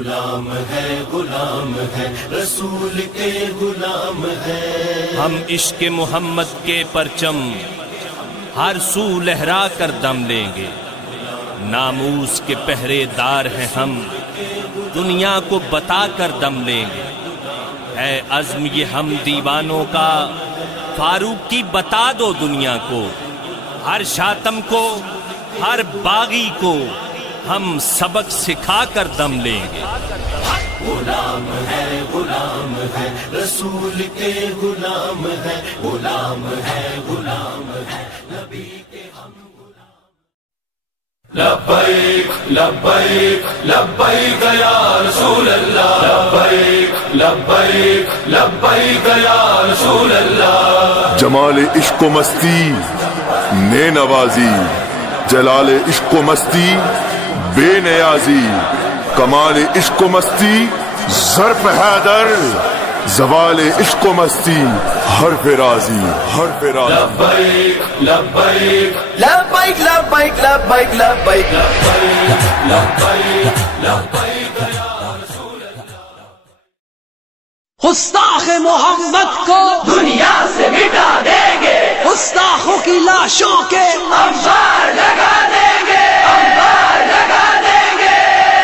غلام ہے رسول کے غلام ہے. ہم عشق محمد کے پرچم ہر سو لہرا کر دم لیں گے. ناموس کے پہرے دار ہیں ہم، دنیا کو بتا کر دم لیں گے. ہے عزم یہ ہم دیوانوں کا، فاروق کی بتا دو دنیا کو. ہر شاتم کو، ہر باغی کو ہم سبق سکھا کر دم لیں گے. غلام ہے رسول کے غلام ہے. غلام ہے نبی کے ہم غلام. لبیک لبیک لبیک یا رسول اللہ. لبیک لبیک لبیک یا رسول اللہ. جمال عشق و مستی نے نوازی، جلال عشق و مستی بے نیازی. کمال عشق و مستی ظرف حیدر، زوال عشق و مستی حرف رازی. حرف رازی. لبیک لبیک لبیک لبیک لبیک لبیک لبیک لبیک یا رسول اللہ. گستاخ محمد کو دنیا سے مٹا دیں گے، گستاخوں کی لاشوں کے انبار لگا دیں گے، انبار لگا دیں گے.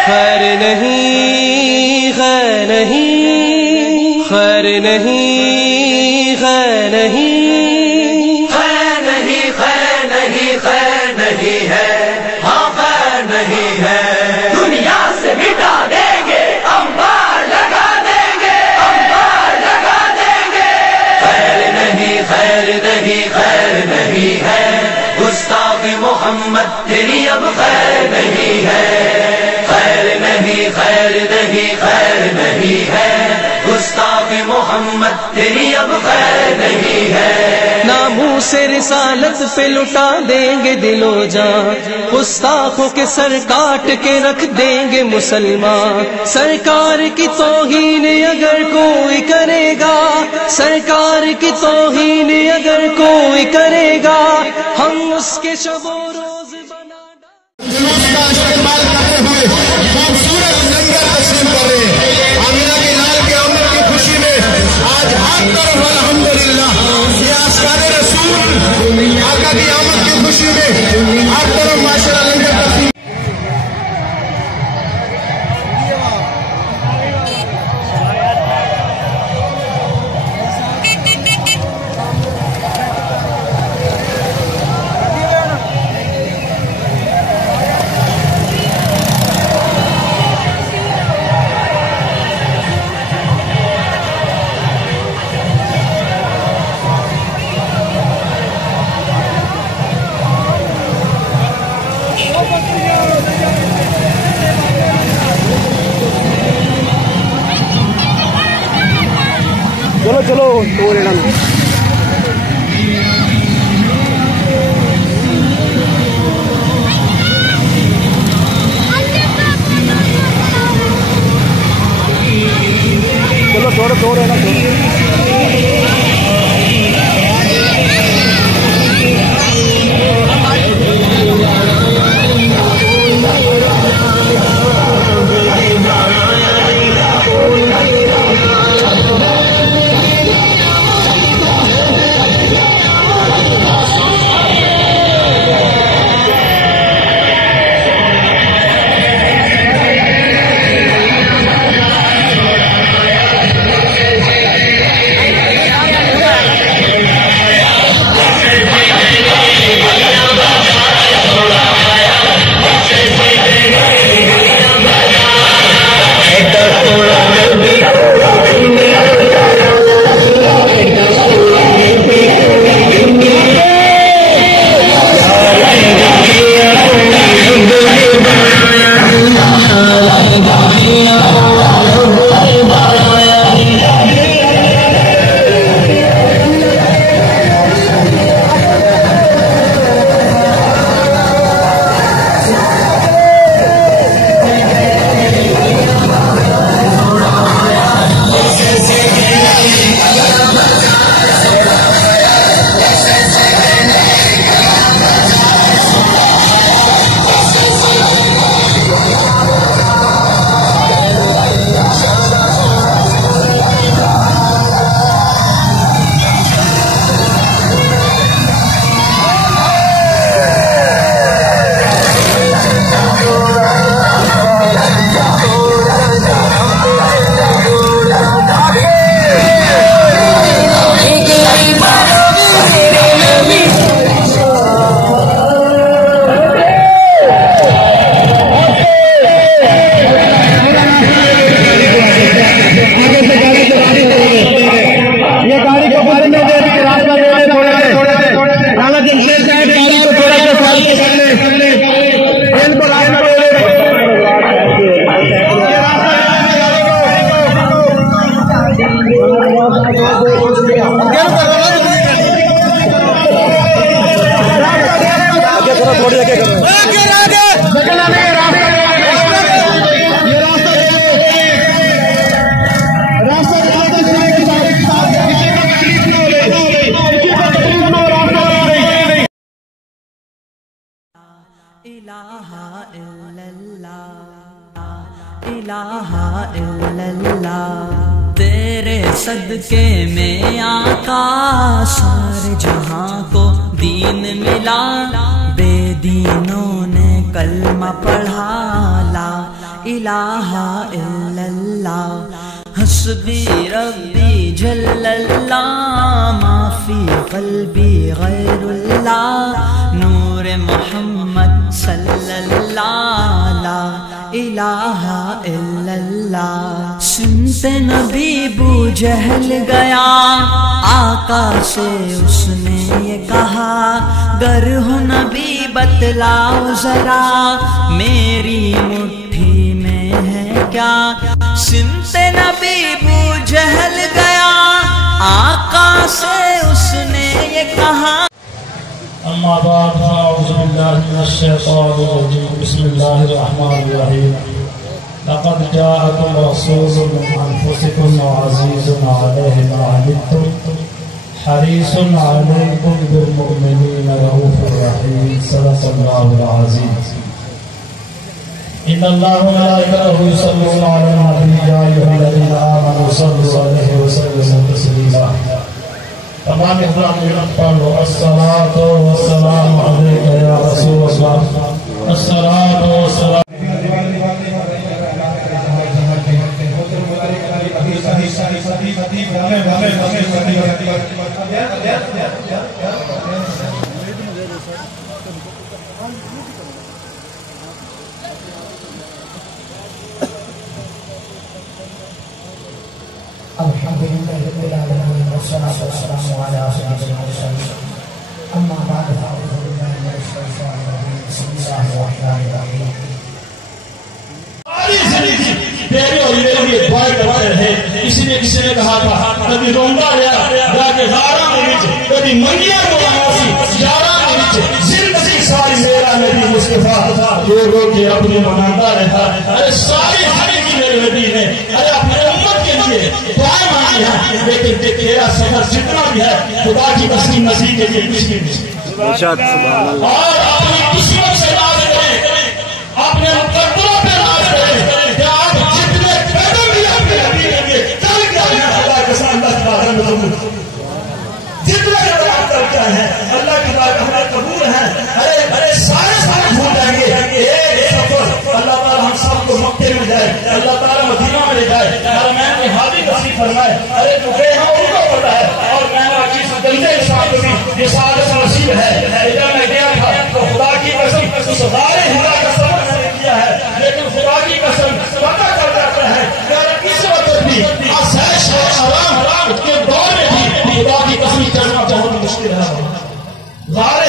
خیر نہیں، خیر نہیں، خیر نہیں، خیر نہیں، خیر نہیں، خیر نہیں، خیر نہیں ہے، ہاں خیر نہیں ہے. دنیا سے مٹا دیں گے، انبار لگا دیں گے، انبار لگا دیں گے. خیر نہیں، خیر نہیں، خیر نہیں ہے. گستاخ محمد تیری اب خیر نہیں ہے. خیر نہیں، خیر نہیں، خیر نہیں ہے. گستاخ محمد تیری اب خیر نہیں ہے. ناموں سے رسالت پہ لٹا دیں گے دل و جان، گستاخوں کے سر کاٹ کے رکھ دیں گے مسلمان. سرکار کی توہین اگر کوئی کرے گا، سرکار کی توہین اگر کوئی کرے گا، ہم اس کے شب و روز بنا جلوس کا استعمال کرتے ہوئے خوبصورت لنگر تقسیم کر رہے ہیں. آمینہ کے لال کے آمد کی خوشی میں آج ہر طرف الحمدللہ یہ آثار رسول آقا کی آمد کی خوشی میں ہر طرف ماشاءاللہ لنگر تقسیم. چلو چلو تو لینا چلو توڑ لینا. الہ الا اللہ، تیرے صدقے میں آقا سارے جہاں کو دین ملا، بے دینوں نے کلمہ پڑھا لا الہ الا اللہ، حسبی ربی جل اللہ، ما فی قلبی غیر اللہ، نور محمد صلی اللہ لا الہ الا اللہ۔ سنتے نبی بو جہل گیا آقا سے، اس نے یہ کہا گر ہو نبی بتلاؤ ذرا میری مٹھی میں ہے کیا، سنتے نبی بو جہل گیا آقا سے، اس نے یہ کہا۔ اما بعد فاعوذ باللہ من الشیطان الرجیم، بسم اللہ الرحمن الرحیم، لقد جاءکم رسول من انفسکم عزیز علیہ ما عنتم حریص علیکم بالمؤمنین رؤوف رحیم، صدق اللہ العظیم۔ ان اللہ وملائکتہ یصلون علی النبی یا ایھا الذین آمنوا صلوا علیہ وسلموا تسلیما۔ تمام احترام پڑھ لو، الصلاۃ والسلام علیک یا رسول اللہ، الصلاۃ والسلام۔ الحمد لله رب العالمين والصلاة والسلام على سيد المرسلين، أما بعد فأعوذ بالله من الشيطان الرجيم، بسم الله الرحمن الرحيم۔ ساری زندگی تیرے اور میرے لیے دعائیں کرتے رہے۔ کسی نے کہا تھا کبھی روندا رہا جا کے غاراں دے وچ، کبھی منڈیاں بولانا سی یاراں دے وچ، زندگی ساری میرا نبی مصطفیٰ رو رو کے اپنی مناتا رہا۔ ارے ساری زندگی میرے نبی نے ارے اپنے امت کے لیے دعائیں مانگی ہیں، لیکن تیرا سفر جتنا بھی ہے خدا کی بستی مسیح کے لیے کچھ بھی نہیں۔ اور اپنی قسمت سے راض کریں، اپنے مقدروں پہ راض کریں کہ آپ جتنے قدم بھی اپنے نبی کے لیے چل کے آئے ہیں، اللہ کے ساتھ اللہ کی بات میں جتنے قدم کرتے ہیں اللہ کی بات ہمیں قبول ہیں۔ ارے سارے بھول جائیں گے، ایک سفر اللہ تعالیٰ ہم سب کو مکے میں جائے، اللہ تعالیٰ مدینہ میں لے جائے، حرمین میں حاضری نصیب فرمائے۔ ارے جو گئے ہیں ان کو پتہ ہے، اور میں نے چیز جلدی انسان کو بھی یہ سعادت نصیب ہے۔ ادھر میں گیا تھا تو خدا کی قسم اس غار ہرا کا سفر میں نے کیا ہے، لیکن خدا کی قسم پتہ چل جاتا ہے کہ اس وقت بھی آسائش اور آرام کے دور میں بھی خدا کی قسم چلنا بہت مشکل ہے۔ غار